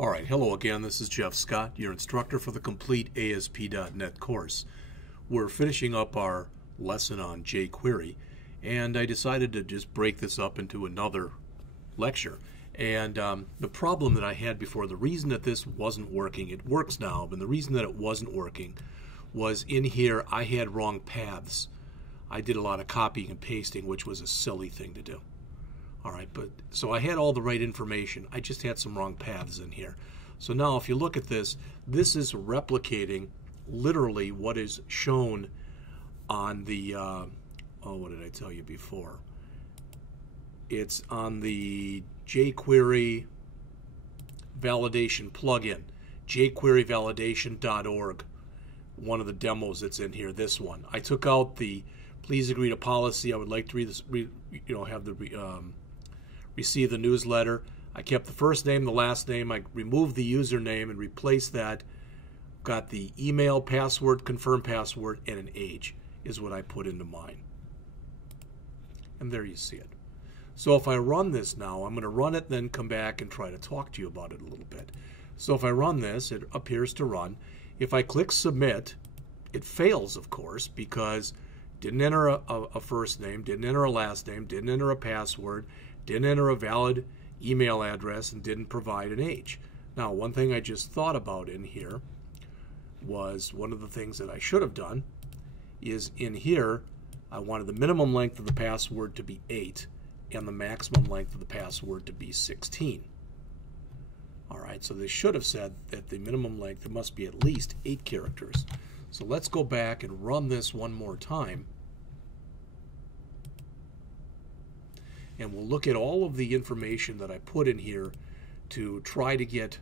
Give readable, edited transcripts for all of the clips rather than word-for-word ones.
All right, hello again. This is Jeff Scott, your instructor for the complete ASP.NET course. We're finishing up our lesson on jQuery, and I decided to just break this up into another lecture. And the problem that I had before, the reason that this wasn't working, it works now, but the reason that it wasn't working was in here I had wrong paths. I did a lot of copying and pasting, which was a silly thing to do. All right, but so I had all the right information. I just had some wrong paths in here. So now if you look at this, this is replicating literally what is shown on the, what did I tell you before? It's on the jQuery validation plugin, jQueryvalidation.org, one of the demos that's in here, this one. I took out the please agree to policy. I would like to receive the newsletter. I kept the first name, the last name. I removed the username and replaced that. Got the email, password, confirm password, and an age is what I put into mine. And there you see it. So if I run this now, I'm going to run it, then come back and try to talk to you about it a little bit. So if I run this, it appears to run. If I click submit, it fails, of course, because didn't enter a first name, didn't enter a last name, didn't enter a password, didn't enter a valid email address, and didn't provide an age. Now, one thing I just thought about in here was one of the things that I should have done is in here, I wanted the minimum length of the password to be 8 and the maximum length of the password to be 16. All right, so they should have said that the minimum length must be at least 8 characters. So let's go back and run this one more time. And we'll look at all of the information that I put in here to try to get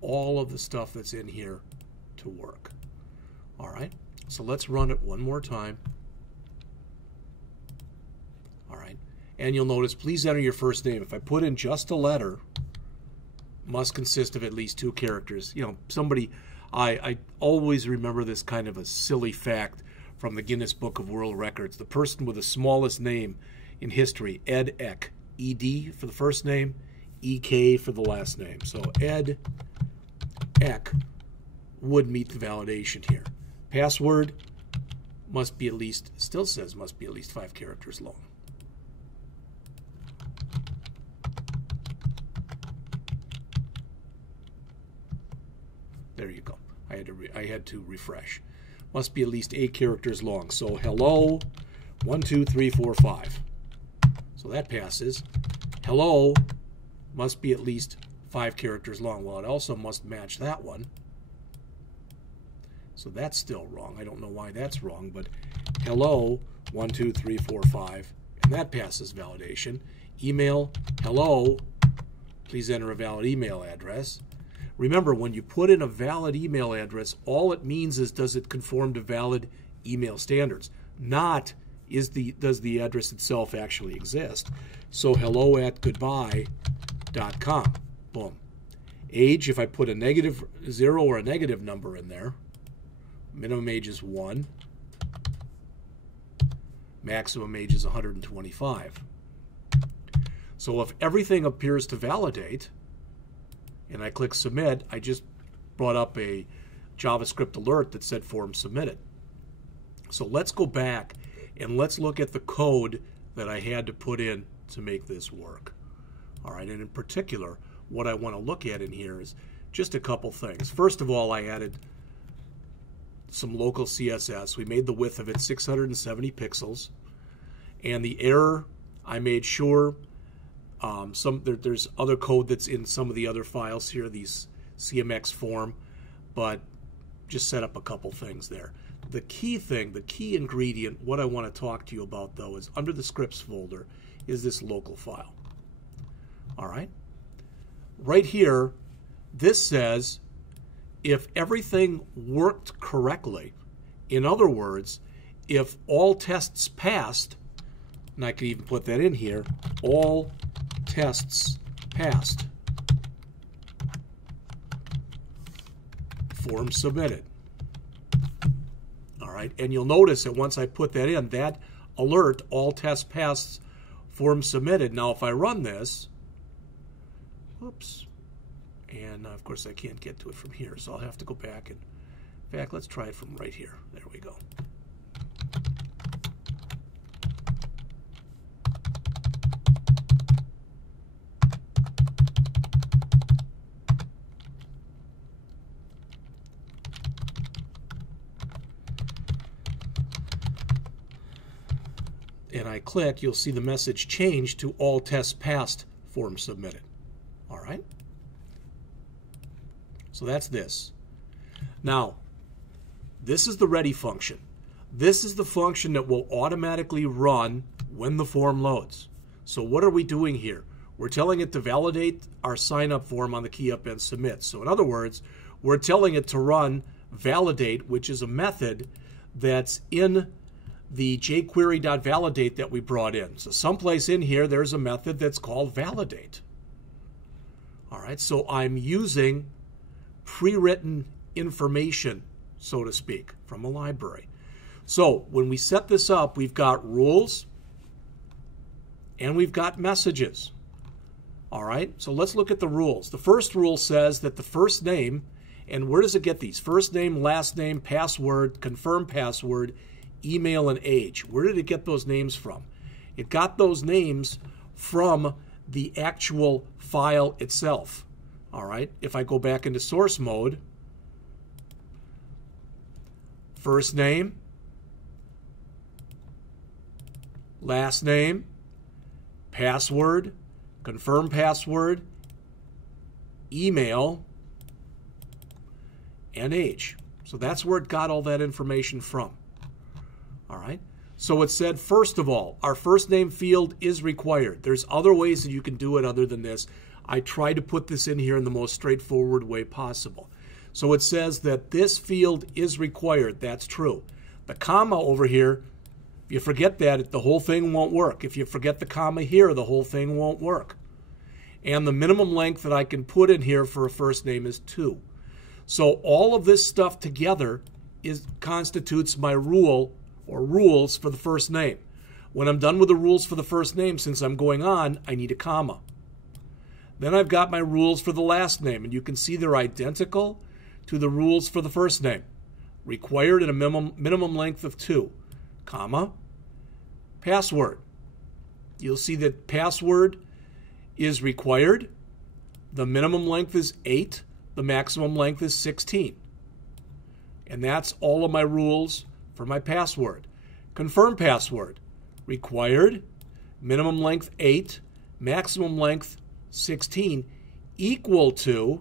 all of the stuff that's in here to work. All right, so let's run it one more time. All right, and you'll notice, please enter your first name. If I put in just a letter, must consist of at least 2 characters. You know, somebody, I always remember this kind of a silly fact from the Guinness Book of World Records. The person with the smallest name in history, Ed Eck, E-D for the first name, E-K for the last name. So Ed Eck would meet the validation here. Password must be at least, still says must be at least 5 characters long. There you go. I had to refresh. Must be at least 8 characters long. So hello, 1, 2, 3, 4, 5. So that passes. Hello must be at least 5 characters long. Well, it also must match that one. So that's still wrong. I don't know why that's wrong, but hello, 1, 2, 3, 4, 5, and that passes validation. Email, hello, please enter a valid email address. Remember, when you put in a valid email address, all it means is does it conform to valid email standards, not does the address itself actually exist. So hello@goodbye.com. Boom. Age, if I put a -0 or a negative number in there, minimum age is 1. Maximum age is 125. So if everything appears to validate, and I click submit, I just brought up a JavaScript alert that said form submitted. So let's go back and let's look at the code that I had to put in to make this work. All right, and in particular, what I want to look at in here is just a couple things. First of all, I added some local CSS. We made the width of it 670 pixels. And the error, I made sure there's other code that's in some of the other files here, these CMX form, but just set up a couple things there. The key thing, the key ingredient, what I want to talk to you about though is under the scripts folder is this local file. All right. Right here, this says if everything worked correctly, in other words, if all tests passed, and I can even put that in here, all tests passed, form submitted. All right, and you'll notice that once I put that in, that alert, all tests passed, form submitted. Now if I run this, whoops, And of course I can't get to it from here, so I'll have to go back and, in fact, let's try it from right here. There we go. And I click, you'll see the message change to all tests passed, form submitted. All right? So that's this. Now, this is the ready function. This is the function that will automatically run when the form loads. So what are we doing here? We're telling it to validate our sign-up form on the key up and submit. So in other words, we're telling it to run validate, which is a method that's in the jQuery.validate that we brought in. So someplace in here, there's a method that's called validate. All right, so I'm using pre-written information, so to speak, from a library. So when we set this up, we've got rules and we've got messages. All right, so let's look at the rules. The first rule says that the first name, and where does it get these? First name, last name, password, confirm password, email, and age. Where did it get those names from? It got those names from the actual file itself. All right, if I go back into source mode, first name, last name, password, confirm password, email, and age. So that's where it got all that information from. All right, so it said, first of all, our first name field is required. There's other ways that you can do it other than this. I tried to put this in here in the most straightforward way possible. So it says that this field is required. That's true. The comma over here, if you forget that, the whole thing won't work. If you forget the comma here, the whole thing won't work. And the minimum length that I can put in here for a first name is 2. So all of this stuff together constitutes my rule or rules for the first name. When I'm done with the rules for the first name, since I'm going on, I need a comma. Then I've got my rules for the last name, and you can see they're identical to the rules for the first name. Required at a minimum length of 2, comma, password. You'll see that password is required. The minimum length is 8. The maximum length is 16. And that's all of my rules for my password. Confirm password. Required, minimum length 8, maximum length 16, equal to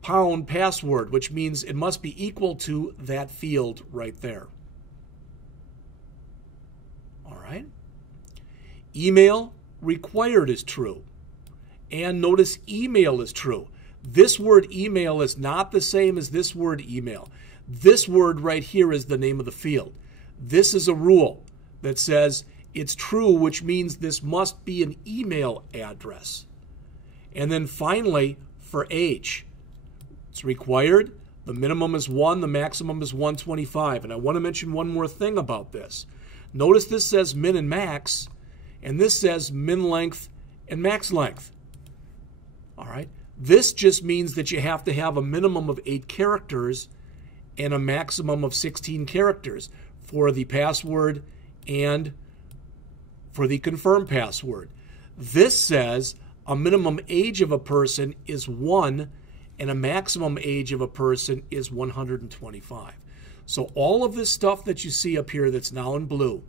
pound password, which means it must be equal to that field right there. All right. Email, required is true. And notice email is true. This word email is not the same as this word email. This word right here is the name of the field. This is a rule that says it's true, which means this must be an email address. And then finally, for age, it's required. The minimum is 1, the maximum is 125. And I want to mention one more thing about this. Notice this says min and max, and this says min length and max length. All right. This just means that you have to have a minimum of 8 characters and a maximum of 16 characters for the password and for the confirm password. This says a minimum age of a person is 1 and a maximum age of a person is 125. So all of this stuff that you see up here that's now in blue,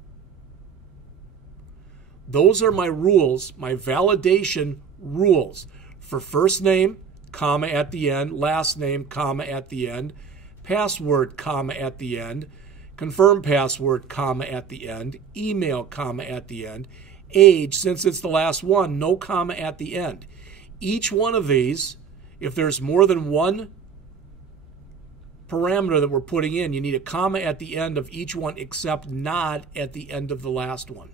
those are my rules, my validation rules for first name, comma at the end, last name, comma at the end, password, comma at the end, confirm password, comma at the end, email, comma at the end, age, since it's the last one, no comma at the end. Each one of these, if there's more than one parameter that we're putting in, you need a comma at the end of each one except not at the end of the last one.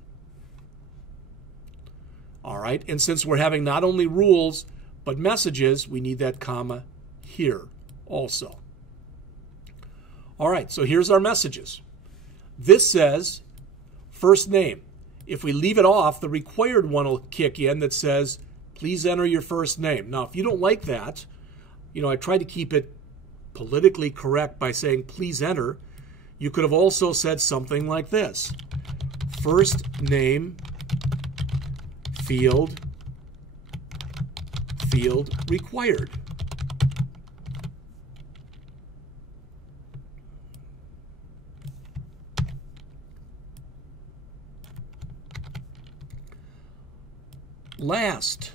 All right, and since we're having not only rules but messages, we need that comma here also. All right, so here's our messages. This says first name. If we leave it off, the required one will kick in that says Please enter your first name. Now, if you don't like that, I tried to keep it politically correct by saying please enter. You could have also said something like this. First name field required. Last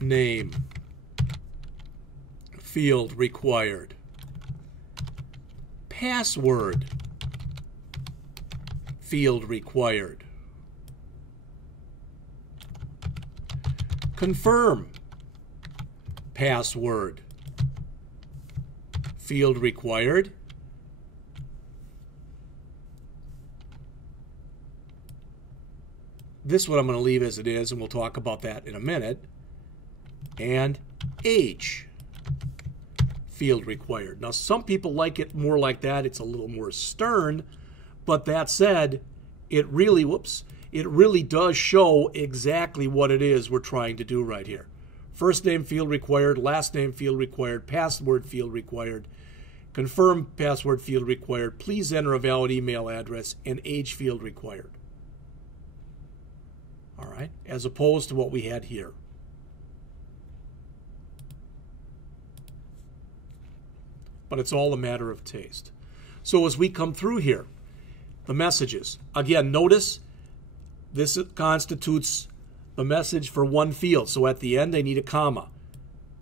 name field required. Password field required. Confirm password field required. This one I'm going to leave as it is, and we'll talk about that in a minute. And age field required. Now, some people like it more like that. It's a little more stern, but that said, it really does show exactly what it is we're trying to do right here. First name field required, last name field required, password field required, confirm password field required, please enter a valid email address, and age field required. All right, as opposed to what we had here. But it's all a matter of taste. So as we come through here, the messages. Again, notice this constitutes the message for one field. So at the end, I need a comma.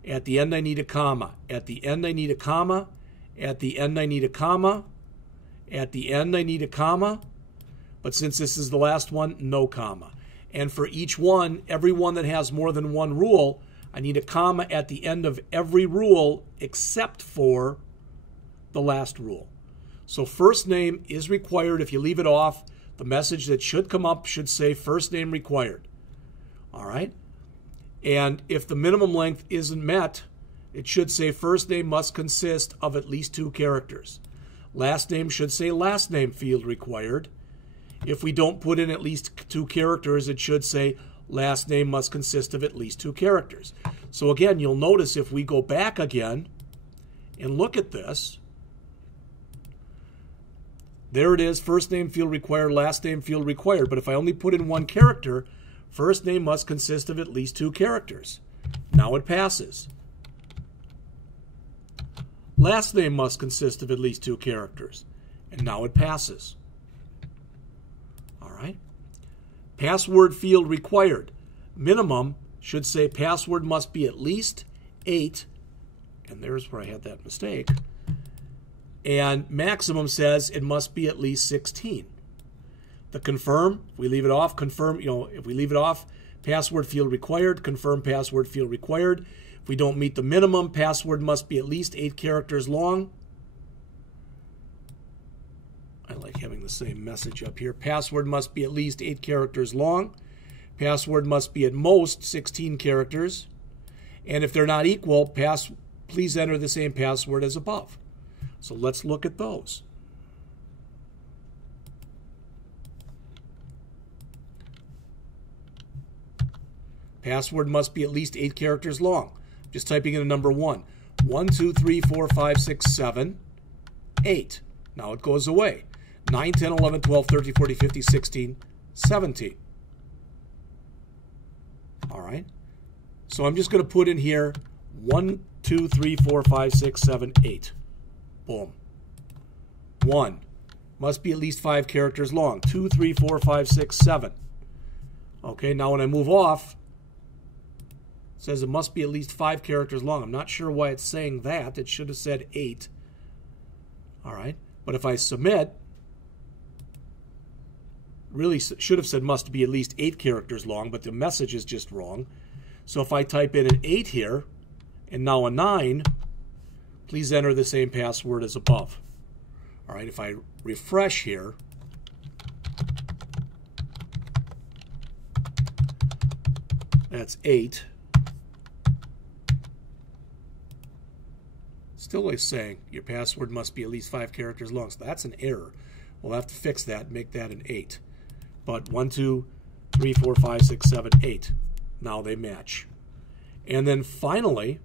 At the end, I need a comma. At the end, I need a comma. At the end, I need a comma. At the end, I need a comma. But since this is the last one, no comma. And for each one, every one that has more than one rule, I need a comma at the end of every rule except for the last rule. So first name is required. If you leave it off, the message that should come up should say first name required. All right? And if the minimum length isn't met, it should say first name must consist of at least 2 characters. Last name should say last name field required. If we don't put in at least 2 characters, it should say last name must consist of at least 2 characters. So again, you'll notice if we go back again and look at this, there it is, first name field required, last name field required. But if I only put in 1 character, first name must consist of at least 2 characters. Now it passes. Last name must consist of at least 2 characters. And now it passes. Password field required. Minimum should say password must be at least 8. And there's where I had that mistake. And maximum says it must be at least 16. The confirm, if we leave it off, if we leave it off, password field required, confirm password field required. If we don't meet the minimum, password must be at least 8 characters long. I like having the same message up here. Password must be at least 8 characters long. Password must be at most 16 characters. And if they're not equal, please enter the same password as above. So let's look at those. Password must be at least 8 characters long. Just typing in a number 1. 1, 2, 3, 4, 5, 6, 7, 8. Now it goes away. 9, 10, 11, 12, 13, 14, 15, 16, 17. All right. So I'm just going to put in here 1, 2, 3, 4, 5, 6, 7, 8. Boom. 1. Must be at least 5 characters long. 2, 3, 4, 5, 6, 7. Okay, now when I move off, it says it must be at least 5 characters long. I'm not sure why it's saying that. It should have said 8. All right. But if I submit, really should have said must be at least 8 characters long, but the message is just wrong. So if I type in an 8 here, and now a 9, please enter the same password as above. All right, if I refresh here, that's 8. Still is saying your password must be at least 5 characters long. So that's an error. We'll have to fix that and make that an 8. But 1, 2, 3, 4, 5, 6, 7, 8. Now they match. And then finally,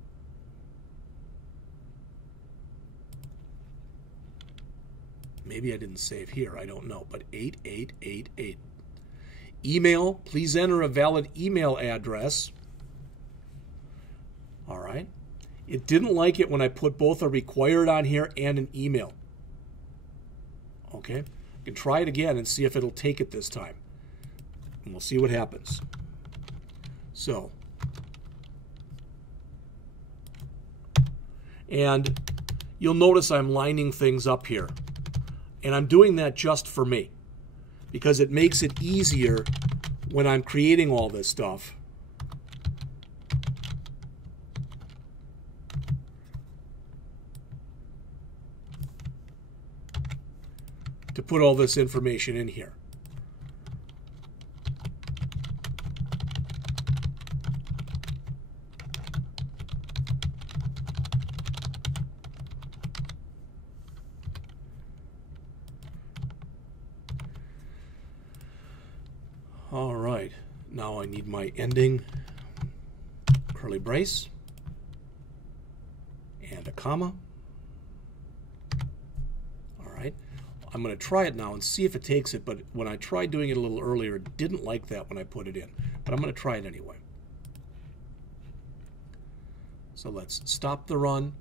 maybe I didn't save here, I don't know, but 8888. Email, please enter a valid email address. All right. It didn't like it when I put both a required on here and an email. Okay. I can try it again and see if it'll take it this time. And we'll see what happens. So, and you'll notice I'm lining things up here. And I'm doing that just for me, because it makes it easier when I'm creating all this stuff. To put all this information in here. All right, now I need my ending curly brace and a comma. All right, I'm going to try it now and see if it takes it, but when I tried doing it a little earlier, it didn't like that when I put it in, but I'm going to try it anyway. So let's stop the run,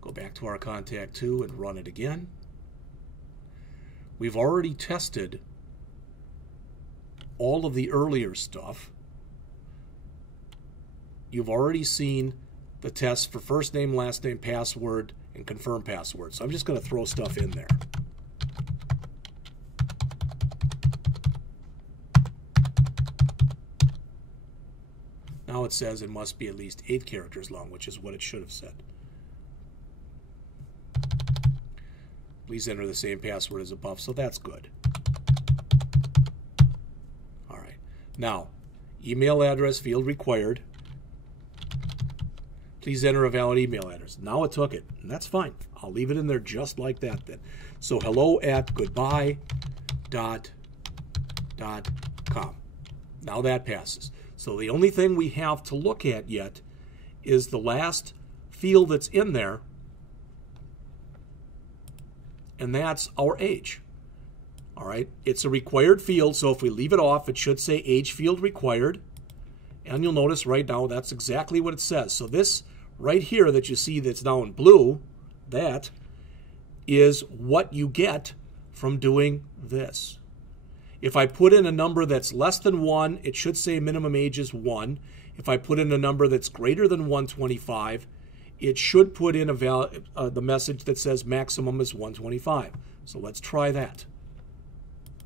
go back to our contact 2 and run it again. We've already tested all of the earlier stuff. You've already seen the tests for first name, last name, password, and confirm password. So I'm just going to throw stuff in there. Now it says it must be at least 8 characters long, which is what it should have said. Please enter the same password as above, so that's good. Now, email address field required. Please enter a valid email address. Now it took it, and that's fine. I'll leave it in there just like that then. So hello@goodbye.com. Now that passes. So the only thing we have to look at yet is the last field that's in there, and that's our age. All right, it's a required field, so if we leave it off, it should say age field required. And you'll notice right now that's exactly what it says. So this right here that you see that's now in blue, that is what you get from doing this. If I put in a number that's less than 1, it should say minimum age is 1. If I put in a number that's greater than 125, it should put in the message that says maximum is 125. So let's try that.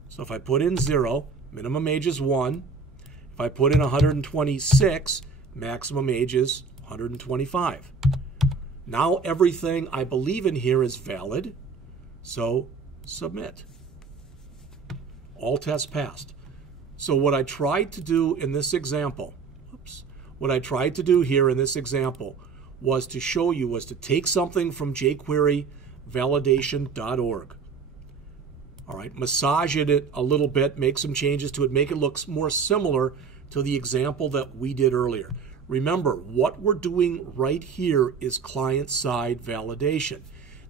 So if I put in 0, minimum age is 1. If I put in 126, maximum age is 125. Now everything I believe in here is valid, so submit. All tests passed. So what I tried to do in this example, what I tried to do here in this example was to show you, was to take something from jQuery validation.org. All right, massage it a little bit, make some changes to it, make it look more similar to the example that we did earlier. Remember, what we're doing right here is client-side validation.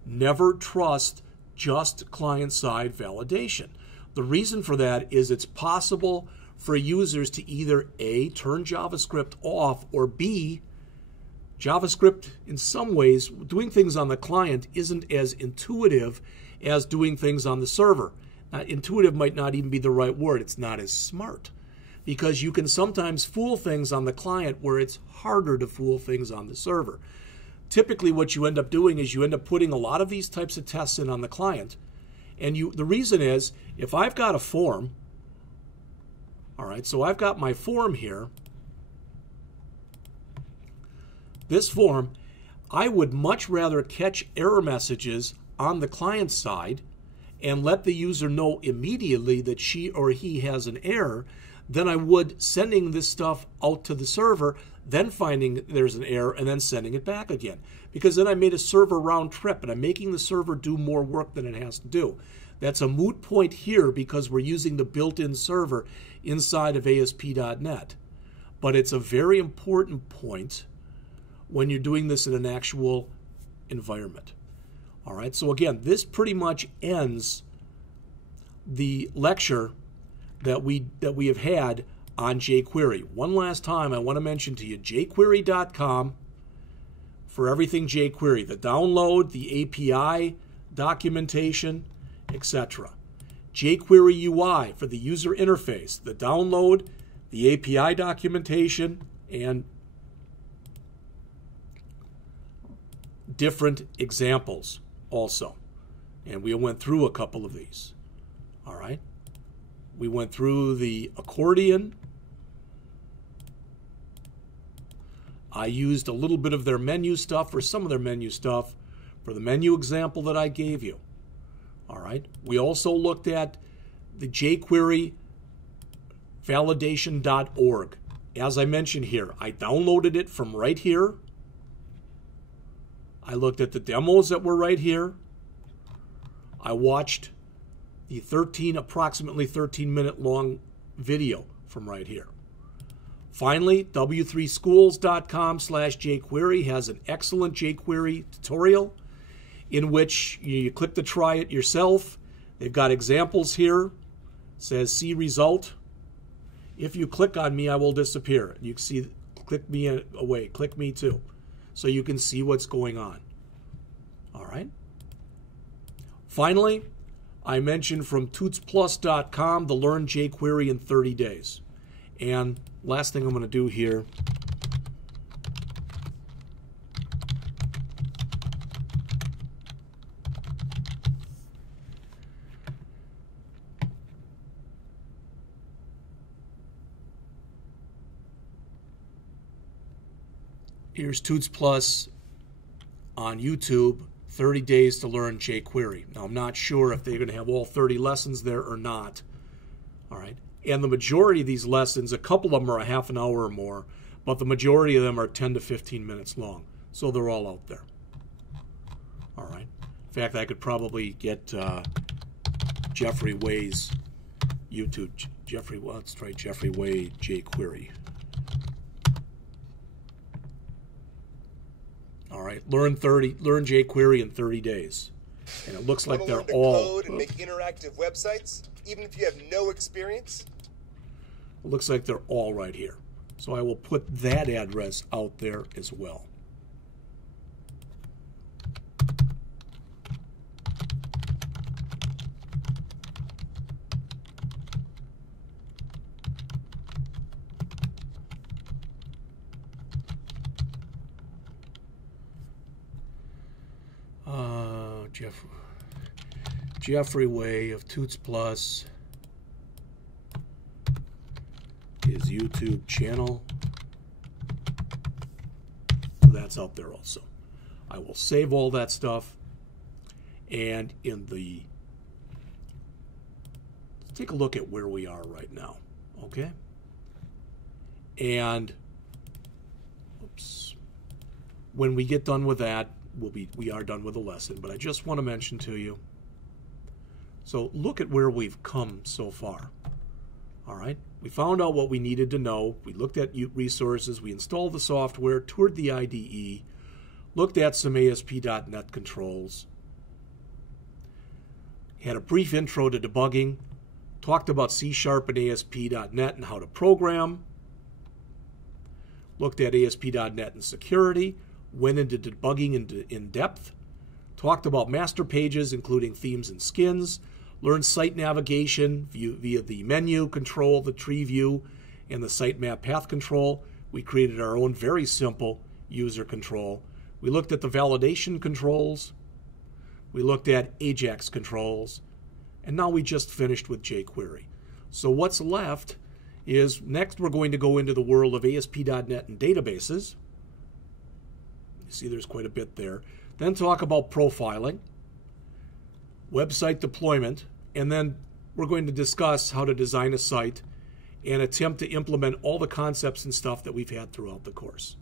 Never trust just client-side validation. The reason for that is it's possible for users to either A, turn JavaScript off, or B, JavaScript in some ways, doing things on the client isn't as intuitive as doing things on the server. Now, intuitive might not even be the right word. It's not as smart, because you can sometimes fool things on the client where it's harder to fool things on the server. Typically what you end up doing is you end up putting a lot of these types of tests in on the client, and the reason is, if I've got a form, all right, so I've got my form here, this form, I would much rather catch error messages on the client side and let the user know immediately that she or he has an error than I would sending this stuff out to the server, then finding there's an error and then sending it back again. Because then I made a server round trip and I'm making the server do more work than it has to do. That's a moot point here because we're using the built-in server inside of ASP.NET. but it's a very important point when you're doing this in an actual environment. All right, so again, this pretty much ends the lecture that we have had on jQuery. One last time, I want to mention to you jQuery.com for everything jQuery, the download, the API documentation, etc. jQuery UI for the user interface, the download, the API documentation, and different examples also. And we went through a couple of these. All right. We went through the accordion. I used a little bit of their menu stuff, or some of their menu stuff, for the menu example that I gave you. All right. We also looked at the jQuery validation.org. As I mentioned here, I downloaded it from right here. I looked at the demos that were right here. I watched the approximately 13-minute long video from right here. Finally, w3schools.com/jQuery has an excellent jQuery tutorial in which you click to try it yourself. They've got examples here. It says see result. If you click on me, I will disappear. You can see, click me away, click me too, so you can see what's going on. All right. Finally, I mentioned from tutsplus.com the Learn jQuery in 30 days. And last thing I'm going to do here, here's Tuts Plus on YouTube, 30 days to learn jQuery. Now, I'm not sure if they're going to have all 30 lessons there or not. All right. And the majority of these lessons, a couple of them are a half an hour or more, but the majority of them are 10 to 15 minutes long. So they're all out there. All right. In fact, I could probably get Jeffrey Way's YouTube. Let's try Jeffrey Way jQuery. All right, learn jQuery in 30 days, and it looks like they're all. Code and make interactive websites, even if you have no experience. It looks like they're all right here, so I will put that address out there as well. Jeffrey Way of Tuts Plus, his YouTube channel. That's out there also. I will save all that stuff, and let's take a look at where we are right now, okay? And when we get done with that, we are done with the lesson, but I just want to mention to you, so look at where we've come so far. All right, we found out what we needed to know. We looked at resources. We installed the software, toured the IDE, looked at some ASP.NET controls, had a brief intro to debugging, talked about C# and ASP.NET and how to program, looked at ASP.NET and security, went into debugging in depth, talked about master pages, including themes and skins, learned site navigation via the menu control, the tree view, and the sitemap path control. We created our own very simple user control. We looked at the validation controls. We looked at AJAX controls. And now we just finished with jQuery. So what's left is, next we're going to go into the world of ASP.NET and databases. You see there's quite a bit there. Then talk about profiling, website deployment, and then we're going to discuss how to design a site and attempt to implement all the concepts and stuff that we've had throughout the course.